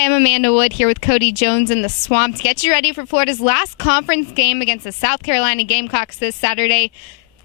Hi, I'm Amanda Wood here with Cody Jones in the Swamp to get you ready for Florida's last conference game against the South Carolina Gamecocks this Saturday.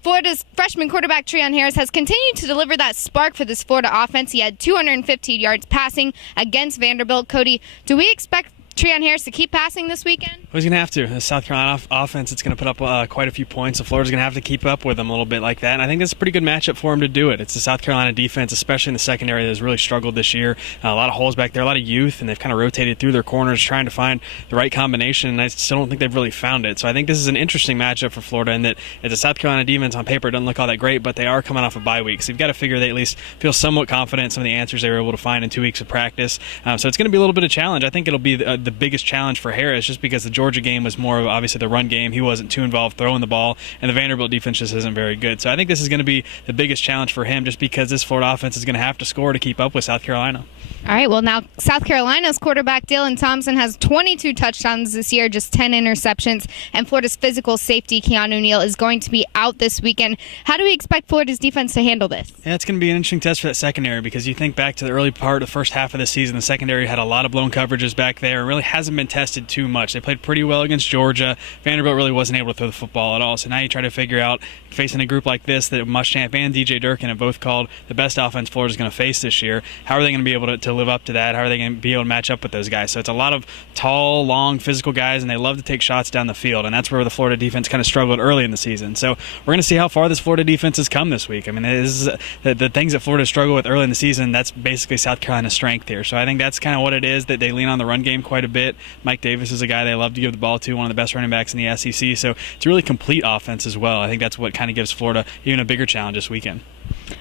Florida's freshman quarterback Treon Harris has continued to deliver that spark for this Florida offense. He had 250 yards passing against Vanderbilt. Cody, do we expect Treon Harris to keep passing this weekend? Well, he's going to have to. The South Carolina offense, it's going to put up quite a few points, so Florida's going to have to keep up with them a little bit like that, and I think that's a pretty good matchup for him to do it. It's the South Carolina defense, especially in the secondary, that has really struggled this year. A lot of holes back there, a lot of youth, and they've kind of rotated through their corners trying to find the right combination, and I still don't think they've really found it. So I think this is an interesting matchup for Florida in that it's a South Carolina defense on paper. It doesn't look all that great, but they are coming off a bye week, so you've got to figure they at least feel somewhat confident in some of the answers they were able to find in 2 weeks of practice. So it's going to be a little bit of challenge. I think it'll be the biggest challenge for Harris, just because the Georgia game was more of obviously the run game. He wasn't too involved throwing the ball, and the Vanderbilt defense just isn't very good. So I think this is going to be the biggest challenge for him, just because this Florida offense is going to have to score to keep up with South Carolina. All right, well, now South Carolina's quarterback Dylan Thompson has 22 touchdowns this year, just 10 interceptions, and Florida's physical safety Keanu Neal is going to be out this weekend. How do we expect Florida's defense to handle this? Yeah, it's going to be an interesting test for that secondary, because you think back to the early part of the first half of the season, the secondary had a lot of blown coverages back there and really hasn't been tested too much. They played pretty well against Georgia. Vanderbilt really wasn't able to throw the football at all, so now you try to figure out, facing a group like this that Muschamp and DJ Durkin have both called the best offense Florida's going to face this year, how are they going to be able to live up to that? How are they going to be able to match up with those guys? So it's a lot of tall, long, physical guys, and they love to take shots down the field, and that's where the Florida defense kind of struggled early in the season. So we're going to see how far this Florida defense has come this week. I mean, this is, the things that Florida struggled with early in the season, that's basically South Carolina's strength here. So I think that's kind of what it is, that they lean on the run game quite a bit. Mike Davis is a guy they love to give the ball to, one of the best running backs in the SEC. So it's a really complete offense as well. I think that's what kind of gives Florida even a bigger challenge this weekend.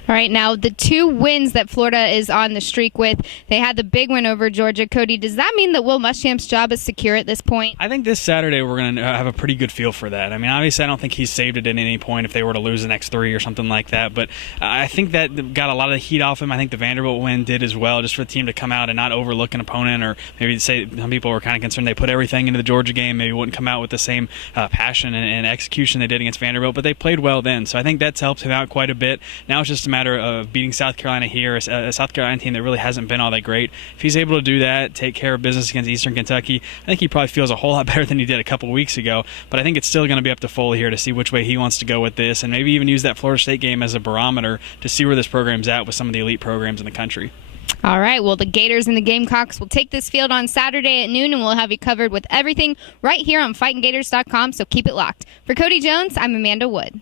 All right, now the two wins that Florida is on the streak with, they had the big win over Georgia. Cody, does that mean that Will Muschamp's job is secure at this point? I think this Saturday we're going to have a pretty good feel for that. I mean, obviously I don't think he's saved it at any point if they were to lose the next three or something like that, but I think that got a lot of the heat off him. I think the Vanderbilt win did as well, just for the team to come out and not overlook an opponent, or maybe say some people were kind of concerned they put everything into the Georgia game, maybe wouldn't come out with the same passion and execution they did against Vanderbilt, but they played well then. So I think that's helped him out quite a bit. Now it's just a matter of beating South Carolina here, a South Carolina team that really hasn't been all that great. If he's able to do that, take care of business against Eastern Kentucky, I think he probably feels a whole lot better than he did a couple weeks ago. But I think it's still going to be up to Foley here to see which way he wants to go with this, and maybe even use that Florida State game as a barometer to see where this program's at with some of the elite programs in the country. All right, well, the Gators and the Gamecocks will take this field on Saturday at noon, and we'll have you covered with everything right here on FightingGators.com, so keep it locked. For Cody Jones, I'm Amanda Wood.